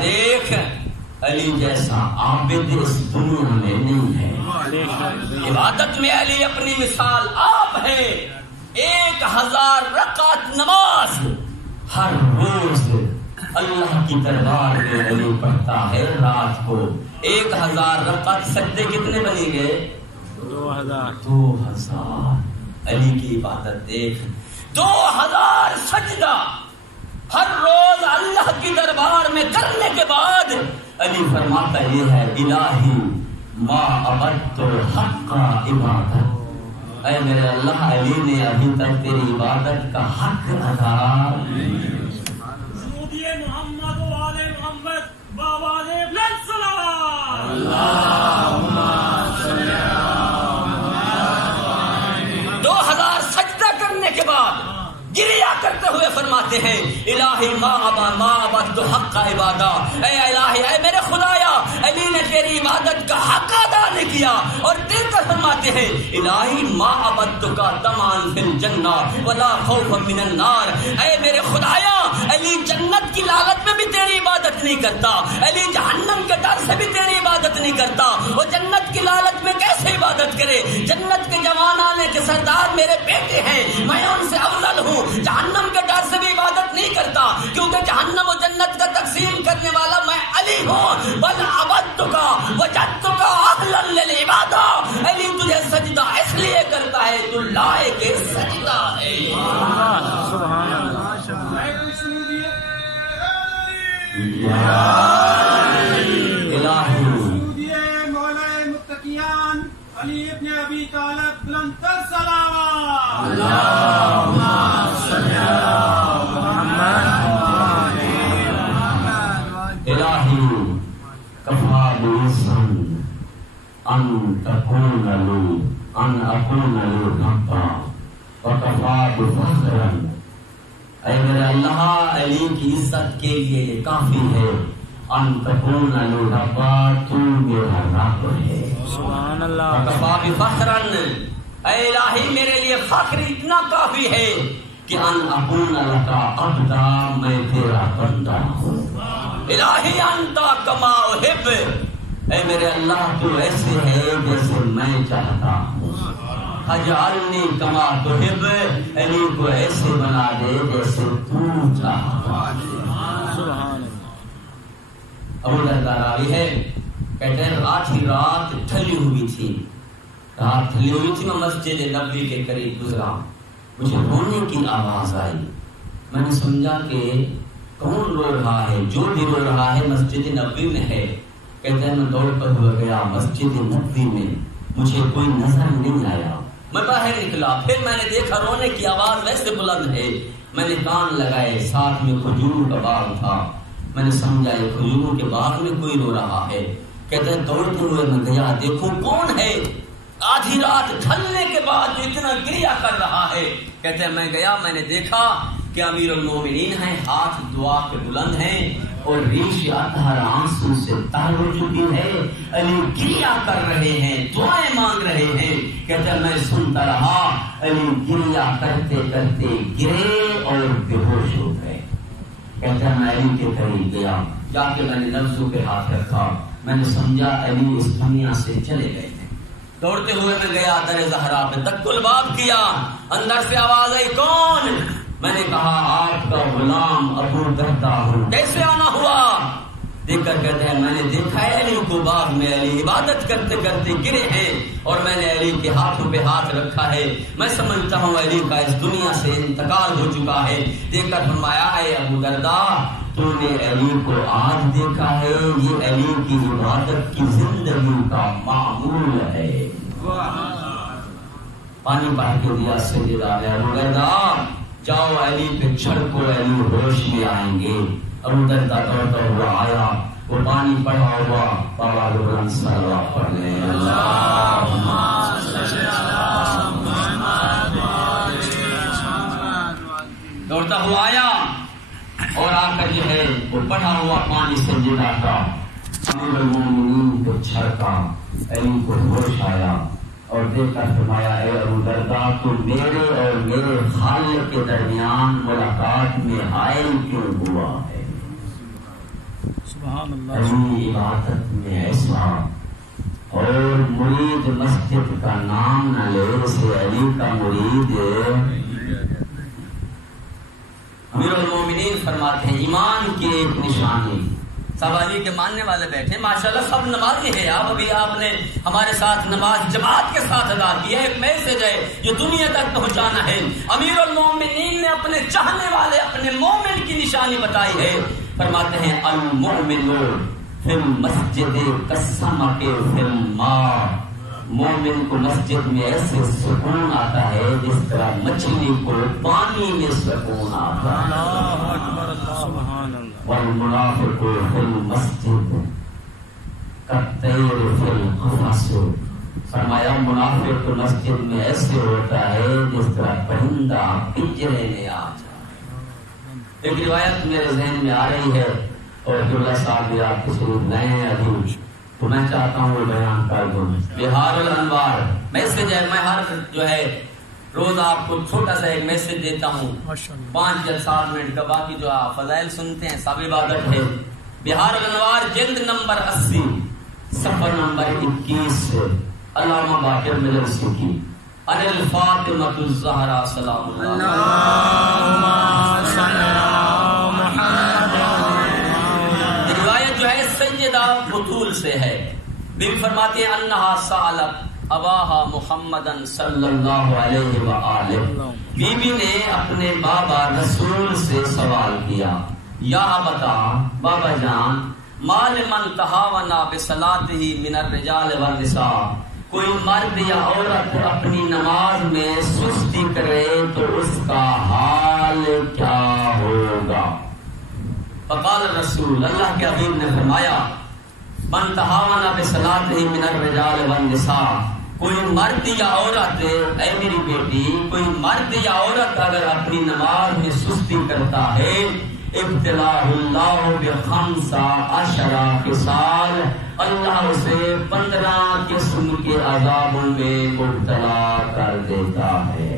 دیکھ علی جیسا عابد اس دنیا میں نہیں ہے. عبادت میں علی اپنی مثال آپ ہے. 1000 رکعت نماز ہر روز اللہ کی دربار میں علی پڑھتا ہے. رات کو 1000 رکعت. سجدے کتنے بنے گئے؟ 2000. علی کی عبادت دیکھ. 2000 سجدہ ہر روز اللہ کی دربار میں کرنے کے بعد علی فرماتا یہ ہے الہی ما عبدت حق عبادت. اے میرے اللہ علی نے ابھی تک تیری عبادت کا حق ادا محمد والے محمد بابالے اللہم صلی اللہ. 2000 سجدہ کرنے کے بعد گریا کرتے ہوئے فرماتے ہیں الہی ما عبدت حق عبادت. اے الہی اے میرے خدایا علی نے تیری عبادت کا حق ادا نہیں کیا. اور دل کر فرماتے ہیں الہی ما عبدتک طمعا فی الجنہ ولا خوفا من النار. اے میرے خدایا علی جنت کی لالچ میں بھی تیری عبادت نہیں کرتا، علی جہنم کے ڈر سے بھی تیری عبادت نہیں کرتا. وہ جنت کی لالچ میں کیسے عبادت کرے؟ جنت کے جوان آنے کے سردار میرے بیٹے ہیں، میں ان سے افضل ہوں. جہنم کے ڈر سے بھی عبادت نہیں کرتا کیونکہ جہنم و جنت کا تقسیم کرنے والا میں علی ہوں. بل عبدتک وجدتک اہلا للعبادہ. علی تجھے سجدہ اس لیے کرتا ہے تو لائق سجدہ ہے. سبحان اللہ. الہی مولا متقیان علی ابن ابی طالب بلند تر سلام. اللہم صلی علی محمد. الہی کفا بإسم ان تکون لی ان اکون لی ربا وکفا بفخرا. اے میرے اللہ علی کی عزت کے لیے یہ کافی ہے ان تکون لی ربا تو میرا رب ہے. سبحان اللہ. وکفا بفخرا. اے الہی میرے لیے فخر اتنا کافی ہے کہ ان اکون لکا عبدا میں تیرا بندہ ہوں. الہی انتا کما احب. اے میرے اللہ تو ایسے ہے جیسے میں چاہتا ہوں. اجعلنی کما تحب. علی کو ایسے بنا دے جیسے تو چاہتا ہے. سبحان اللہ. ابو درداء راوی ہے کہتے ہیں رات ہی رات ڈھلی ہوئی تھی. رات ڈھلی ہوئی تھی. میں مسجد نبوی کے قریب گزرا. مجھے رونے کی آواز آئی. میں نے سمجھا کہ کون رو رہا ہے؟ جو بھی رو رہا ہے مسجد نبوی میں ہے. کہتے ہیں میں دوڑ کر ہوا گیا مسجد نبوی میں. مجھے کوئی نظر نہیں آیا. میں باہر نکلا. پھر میں نے دیکھا رونے کی آواز ویسے بلند ہے. میں نے کان لگائے. ساتھ میں کھجور کا باغ تھا. میں نے سمجھا یہ کھجوروں کے باغ میں کوئی رو رہا ہے. کہتے ہیں دوڑتے ہوئے میں گیا دیکھوں کون ہے. آدھی رات ڈھلنے کے بعد اتنا گریا کر رہا ہے. کہتے ہیں میں گیا. میں نے دیکھا کہ امیر المومنین ہیں. ہاتھ دعا کے بلند ہیں اور ریش اطہر آنسو سے تر ہو چکی ہے. علی گریا کر رہے ہیں، دعائیں مانگ رہے ہیں. کہتے ہیں میں سنتا رہا. علی گریا کرتے کرتے گرے اور بے ہوش ہو گئے. کہتے ہیں میں علی کے قریب گیا. جا کے میں نے نفسوں پہ ہاتھ رکھا. میں نے سمجھا علی اس دنیا سے چلے گئے تھے. دوڑتے ہوئے میں گیا در زہرا پہ. تک الباب کیا. اندر سے آواز آئی کون؟ میں نے کہا آپ کا غلام ابو درداء ہوں. کیسے آنا ہوا؟ دیکھ کر کہتے ہیں میں نے دیکھا ہے علی کو باغ میں. علی عبادت کرتے کرتے گرے ہیں اور میں نے علی کے ہاتھوں پہ ہاتھ رکھا ہے. میں سمجھتا ہوں علی کا اس دنیا سے انتقال ہو چکا ہے. دیکھ کر فرمایا ہے ابو درداء تو نے علی کو آج دیکھا ہے، یہ علی کی عبادت کی زندگی کا معمول ہے۔ پانی بھر کے دیا سیدنا ابو دردہ، جاؤ علی پہ چھڑکو، علی ہوش میں آئیں گے۔ ابو دردہ دوڑتا ہوا آیا، وہ پانی پڑا ہوا بابا بلند صلوات پڑھ لیں، اللہم صلی علی محمد۔ دوڑتا ہوا آیا اور آ کر جو ہے وہ پڑھا ہوا پانی سجدہ کا امیر المومنین کو چھڑکا، علی کو ہوش آیا اور دیکھ کر فرمایا، اے ابو دردہ، تو میرے اور میرے خالق کے درمیان ملاقات میں حائل کیوں ہوا ہے؟ سبحان اللہ۔ علی عبادت میں ایسا، اور مرید مسجد کا نام نہ لے، اسے علی کا مرید امیر المومنین فرماتے ہیں ایمان کی ایک نشانی۔ سب علی کے ماننے والے بیٹھے، ماشاءاللہ سب نمازی ہیں۔ ابھی آپ نے ہمارے ساتھ نماز جماعت کے ساتھ ادا کی ہے، ایک میسج ہے جو دنیا تک پہنچانا ہے۔ امیر المومنین نے اپنے چاہنے والے، اپنے مومن کی نشانی بتائی ہے۔ فرماتے ہیں المؤمن فی المسجد کالسمک فی الماء، مومن کو مسجد میں ایسے سکون آتا ہے جس طرح مچھلی کو پانی میں سکون آتا ہے۔ والمنافق فی المسجد کالطیر فی القفص، فرمایا منافق کو مسجد میں ایسے ہوتا ہے جس طرح پرندہ پنجرے میں آ جائے۔ ایک روایت میرے ذہن میں آ رہی ہے اور عبداللہ صاحب بھی آپ تشریف لائے ہیں ابھی، تو میں چاہتا ہوں وہ بیان کر دوں۔ بہار الانوار میسج ہے، میں ہر جو ہے روز آپ کو چھوٹا سا ایک میسج دیتا ہوں، 5 یا 7 منٹ کا، باقی جو آپ فضائل سنتے ہیں سب عبادت ہے۔ بہار الانوار جلد نمبر 80 صفحہ نمبر 21 سے علامہ باقر مجلسی کی ان الفاطمہ الزہرا سلام اللہ روایت جو ہے سیدہ بطول سے ہے۔ بیوی فرماتی ہیں انہا سالت اباہا محمدن صلی اللہ علیہ وآلہ، بیوی نے اپنے بابا رسول سے سوال کیا، یا بتا بابا جان، مال من تہاونا بصلاتہ من الرجال والنساء، کوئی مرد یا عورت اپنی نماز میں سستی کرے تو اس کا حال کیا ہوگا؟ فقال الرسول، اللہ کے حبیب نے فرمایا، من تہاونا بصلاتہ من الرجال والنساء، کوئی مرد یا عورت، اے میری بیٹی، کوئی مرد یا عورت اگر اپنی نماز میں سستی کرتا ہے، ابتلاء اللہ بخمسہ عشرہ خصال، اللہ اسے 15 قسم کے عذابوں میں مبتلا کر دیتا ہے۔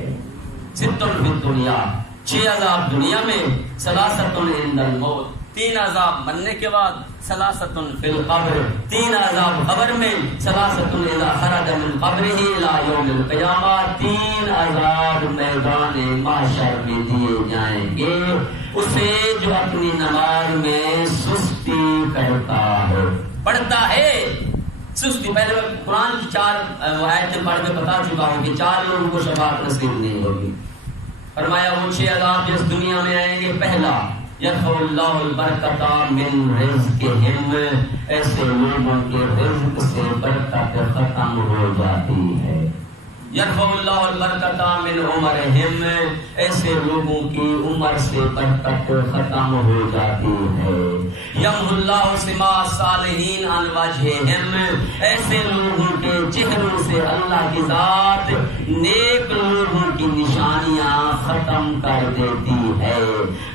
6 فی الدنیا، 6 عذاب دنیا میں، 3 عند الموت، 3 عذاب مرنے کے بعد، 3 فی القبر، 3 عذاب قبر میں، 3 اذا خرج من قبرہ الی یوم القیامہ، 3 عذاب میدان محشر میں دیے جائیں گے اسے جو اپنی نماز میں سستی کرتا ہے، پڑھتا ہے سستی۔ پہلے قرآن کی 4 آیتیں پڑھ کے بتا چکا ہوں کہ 4 لوگوں کو شفاعت نصیب نہیں ہوگی۔ فرمایا وہ 6 عذاب جس دنیا میں آئیں گے، پہلا یرفع اللہ البرکۃ من رزقہم، ایسے لوگوں کے رزق سے برکت ختم ہو جاتی ہے۔ یرفع اللہ البرکۃ من عمرہم، ایسے لوگوں کی عمر سے برکت ختم ہو جاتی ہے۔ یمحو اللہ سماء الصالحین عن وجہہم، ایسے لوگوں کے چہروں سے اللہ کی ذات نیک لوگوں کی نشانیاں ختم کر دیتی ہے۔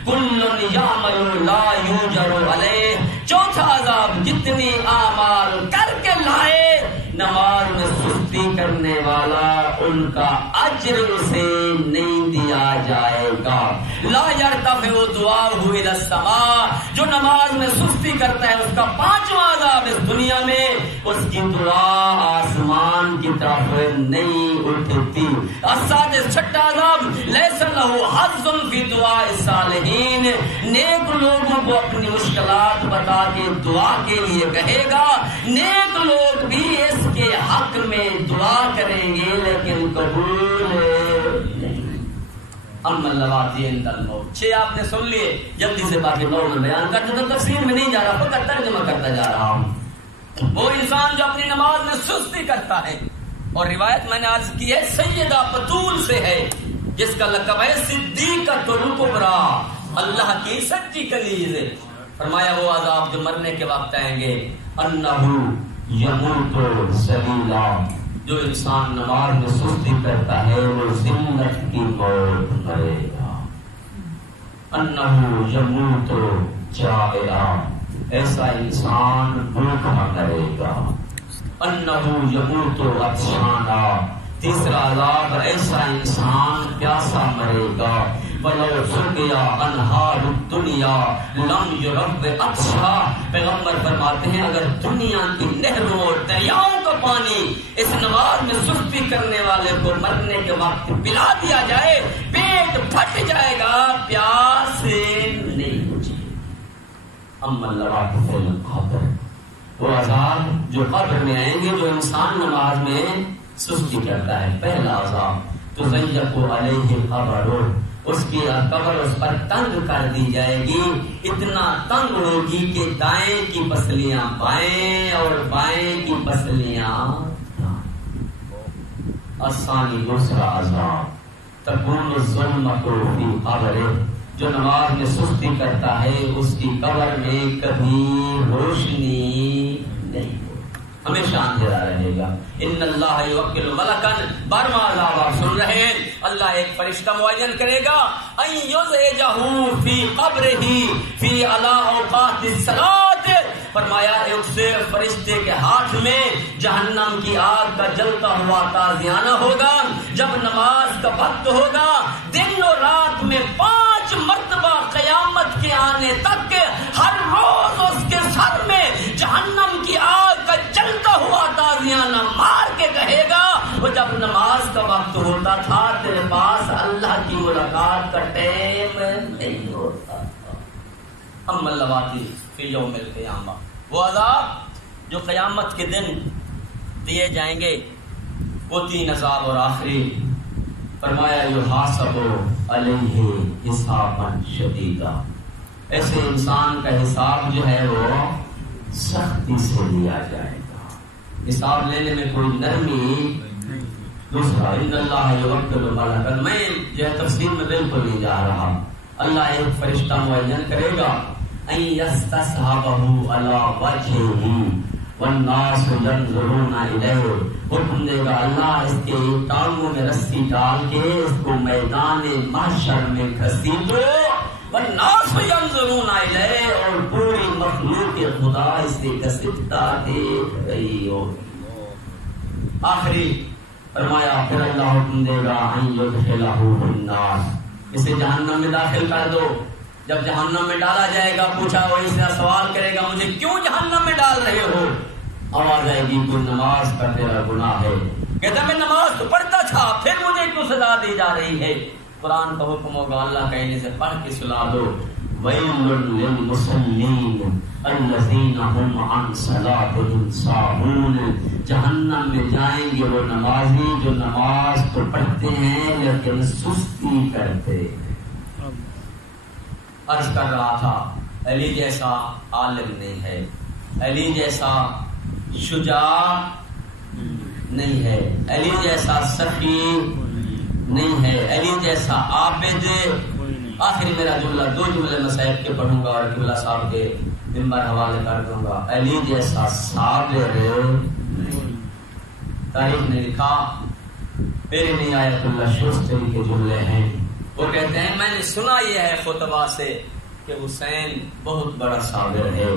کل یعمل لا یوجر علیہ، چوتھا عذاب جتنی اعمال کر کے لائے نماز میں سستی کرنے والا، ان کا اجر اسے نہیں دیا جائے گا۔ لا یرتفع دعاؤہ الی السماء، جو نماز میں سستی کرتا ہے اس کا 5واں عذاب اس دنیا میں، اس کی دعا آسمان کی طرف نہیں اٹھتی۔ السادس، 6واں عذاب، لیس لہ حظ فی دعاء الصالحین، نیک لوگوں کو اپنی مشکلات بتا کے دعا کے لیے کہے گا، نیک لوگ بھی اس کے حق میں دعا کریں گے لیکن قبول نہیں۔ اما اللواتی عند الموت. 6 آپ نے سن لیے, جلدی سے باقی 9 میں بیان کرتا تو تفسیر میں نہیں جا رہا, فقط ترجمہ کرتا جا رہا ہوں. وہ انسان جو اپنی نماز میں سستی کرتا ہے, اور روایت میں نے عرض کی ہے سیدہ بطول سے ہے جس کا لقب ہے صدیقۃ الکبریٰ, اللہ کی سچی کنیز. فرمایا وہ عذاب جو مرنے کے وقت آئیں گے, انہو یموت ذلیلا, جو انسان نماز میں سستی کرتا ہے وہ ذلت کی موت مرے گا. انہو یموت جائعا, ایسا انسان بھوکا مرے گا. انہو یموت عطشانا, تیسرا عذاب ایسا انسان پیاسا مرے گا. وَلَوْ سُقِيَا أَنْهَارُ الدُّنْيَا لَمْ يُرَوِّ عَطْشَهَا, پیغمبر فرماتے ہیں اگر دنیا کی نہروں اور دریاؤں کا پانی اس نماز میں سستی کرنے والے کو مرنے کے وقت پلا دیا جائے, پیٹ پھٹ جائے گا, پیاس نہیں بجھے. اما اللواۃ فی القبر, وہ عذاب جو قبر میں آئیں گے جو انسان نماز میں سستی کرتا ہے. پہلا عذاب تو ضیق علیہ القبر, اس کی قبر اس پر تنگ کر دی جائے گی, اتنا تنگ ہوگی کہ دائیں کی پسلیاں بائیں اور بائیں کی پسلیاں دائیں. الثانی, دوسرا عذاب تکون الظلمۃ فی قبرہ, جو نماز میں سستی کرتا ہے اس کی قبر میں کبھی روشنی نہیں, ہمیشہ اندھیرا رہے گا. ان اللہ یوکل ملکا, 12واں عذاب آپ سن رہے ہیں, اللہ ایک فرشتہ معین کرے گا ان یزعجہ فی قبرہ فی علی اوقات الصلاۃ. فرمایا اس فرشتے کے ہاتھ میں جہنم کی آگ کا جلتا ہوا تازیانہ ہوگا. جب نماز کا وقت ہوگا, دن اور رات میں 5 مرتبہ قیامت کے آنے تک ہر روز اس کے سر میں جہنم کی آگ کا جلتا ہوا تازیانہ مار کے کہے گا, وہ جب نماز کا وقت ہوتا تھا تیرے پاس اللہ کی ملاقات کا ٹائم نہیں ہوتا تھا. اما اللواتی فی یوم القیامہ, وہ عذاب جو قیامت کے دن دیے جائیں گے وہ 3 عذاب. اور آخری فرمایا یحاسب علیہ حسابا شدیدا, ایسے انسان کا حساب جو ہے وہ سختی سے لیا جائے گا, حساب لینے میں کوئی نرمی. دوسرا ان اللہ یوکل ملکا, میں یہ تفسیر میں بالکل نہیں جا رہا, اللہ ایک فرشتہ معین کرے گا ان یستصحبہ علی وجہہ والناس ينظرون الیہ, حکم دے گا اللہ اس کے ٹانگوں میں رسی ڈال کے اس کو میدان محشر میں گھسیٹو, والناس ينظرون الیہ, اور پوری مخلوق خدا اسے گھسیٹتا دیکھ رہی ہو. آخری فرمایا پھر اللہ حکم دے گا ان یدخلہ النار, اسے جہنم میں داخل کر دو. جب جہنم میں ڈالا جائے گا, پوچھا وہ اس سے سوال کرے گا مجھے کیوں جہنم میں ڈال رہے ہو؟ آواز آئے گی کوئی نماز کا تیرا گناہ ہے. کہتا میں نماز تو پڑھتا تھا, پھر مجھے کیوں سزا دی جا رہی ہے؟ قرآن کا حکم ہوگا اللہ کہنے سے پڑھ کے سلا دو, وَيْلٌ لِّلْمُصَلِّينَ الَّذِينَ هُمْ عَنْ صَلَاتِهِمْ سَاهُونَ, جہنم میں جائیں گے وہ نمازی جو نماز تو پڑھتے ہیں لیکن سستی کرتے. عرض کر رہا تھا علی جیسا عالم نہیں ہے, علی جیسا شجاع نہیں ہے, علی جیسا سخی نہیں ہے, علی جیسا عابد. آخری میرا جملہ 2 جملے مسائب کے پڑھوں گا اور قبلہ صاحب کے ممبر حوالے کر دوں گا. علی جیسا صابر تاریخ نے لکھا, میرے نہیں آیت اللہ شوستری کے جملے ہیں. وہ کہتے ہیں میں نے سنا یہ ہے خطبہ سے کہ حسین بہت بڑا صابر ہے,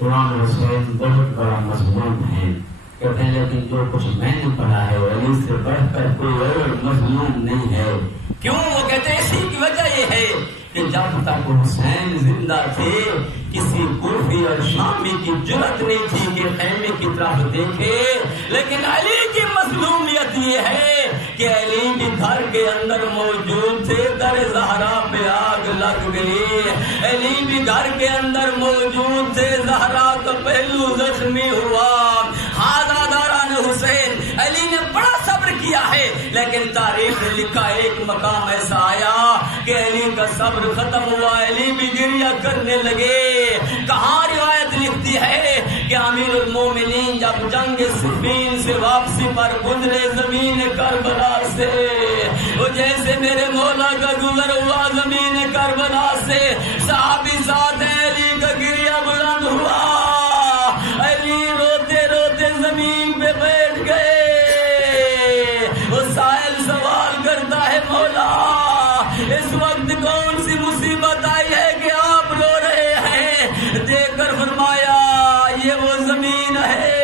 امام حسین بہت بڑا مظلوم ہے. کہتے ہیں لیکن جو کچھ میں نے پڑھا ہے علی سے بڑھ کر کوئی اور مظلوم نہیں ہے. کیوں؟ وہ کہتے ہیں اسی کی وجہ یہ ہے کہ جب تک حسین زندہ تھے کسی کوفی اور شامی کی جرأت نہیں تھی کہ خیمے کی طرف دیکھے, لیکن علی کی مظلومیت یہ ہے کہ علی بھی گھر کے اندر موجود تھے, در زہرا پہ آگ لگ گئی. علی بھی گھر کے اندر موجود تھے, زہرا کا پہلو زخمی ہوا. ہاضا داران حسین, علی نے بڑا صبر کیا ہے، لیکن تاریخ نے لکھا ایک مقام ایسا آیا کہ علی کا صبر ختم ہوا، علی بھی گریہ کرنے لگے۔ کہاں روایت لکھتی ہے کہ امیر المومنین جب جنگ صفین سے واپسی پر گزرے زمین کربلا سے، وہ جیسے میرے مولا کا گزر ہوا زمین کربلا سے، صحابی ساتھ علی کا گریہ بلند ہوا، علی روتے روتے زمین پہ بیٹھ گئے۔ وہ سائل سوال کرتا ہے مولا اس وقت کون سی مصیبت آئی ہے کہ آپ رو رہے ہیں؟ دیکھ کر فرمایا یہ وہ زمین ہے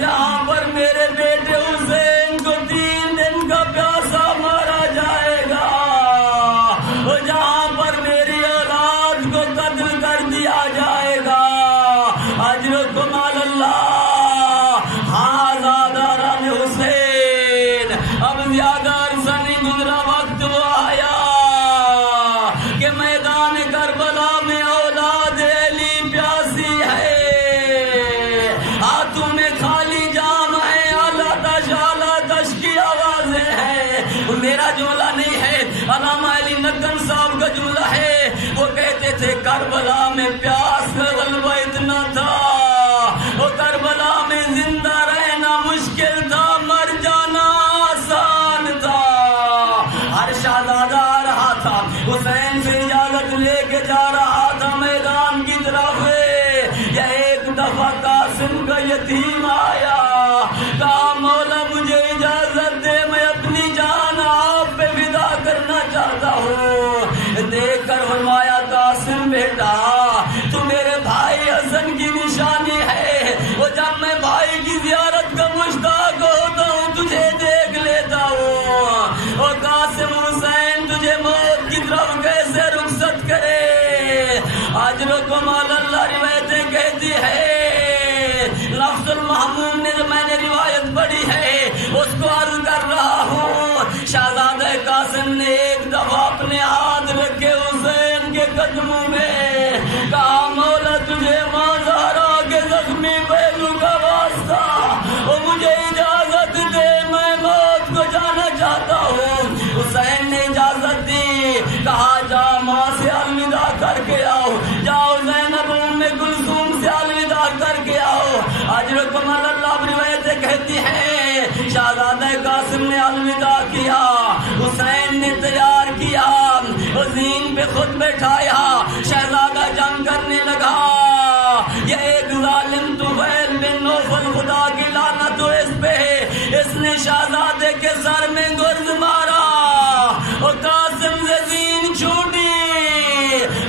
جہاں پر میرے بیٹے حسین کو 3 دن کا پیاسا مارا جائے گا، جہاں پر میری اولاد کو قتل کر دیا جائے گا۔ اجرکم علی اللہ ھذا داران حسین۔ اب زیادہ عرصہ نہیں گزرا، وقت وہ آیا کہ میدان کربلا میں اولاد علی پیاسی ہے، ہاتھوں میں خالی جام ہے، آلہ تش کی آوازیں ہیں۔ میرا جملہ نہیں ہے، علامہ علی نقن صاحب کا جملہ ہے۔ وہ کہتے تھے کربلا میں پیاس کا غلبہ اتنا تھا، وہ کربلا میں زندہ رہنا مشکل تھا، مر جانا آسان تھا۔ ہر شہزادہ آ رہا تھا، حسین سے اجازت لے کے جا رہا تھا میدان کی طرف، یا ایک دفعہ قاسم کا یتیم آیا، کہا مولا مجھے اجازت دے، میں اپنی جان آپ پہ فدا کرنا چاہتا ہوں۔ دیکھ کر فرمایا قاسم بیٹا تو میرے بھائی حسن کی نشانی ہے، وہ جب میں بھائی کی زیارت کا مشتاق ہوتا ہوں تجھے دیکھ لیتا ہوں، اور قاسم حسین تجھے موت کی طرف کیسے رخصت کرے؟ اجرکم علی اللہ روایتیں کہتی ہے، لفظ المحموم نے جو میں نے روایت پڑھی ہے اس کو عرض کر رہا ہوں، شہزادہ قاسم نے ایک دفعہ اپنے ہاتھ رکھے حسین کے قدموں میں، کہا مولا تجھے مازارا کے زخمی پہلو کا واسطہ، وہ مجھے اجازت دے، میں موت کو جانا چاہتا ہوں۔ حسین نے اجازت دی، کہا جا ماں سے الوداع کر کے آؤ، جاؤ زینب ام کلثوم سے الوداع کر کے آؤ۔ اجرکم علی اللہ روایتیں کہتی ہیں شہزادہ قاسم نے الوداع کیا، حسین نے تیار کیا، زین پہ خود بیٹھایا، شہزادہ جنگ کرنے لگا۔ یہ ایک ظالم طفیل بن نوفل، خدا کی لعنت ہو اس پہ، اس نے شہزادے کے سر میں گرز مارا اور قاسم سے زین چھوٹی،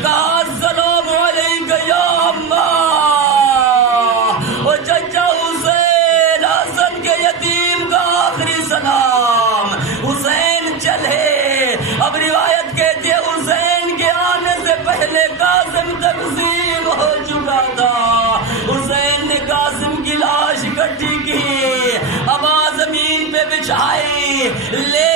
کہا السلام علیک یا اماں، اور چچا حسین حسن کے یتیم کا آخری سلام۔ حسین چلے، اب روایت کہتی ہے حسین کے آنے سے پہلے قاسم تقسیم ہو چکا تھا۔ حسین نے قاسم کی لاش اکٹھی کی، اب زمین پہ بچھائی، لے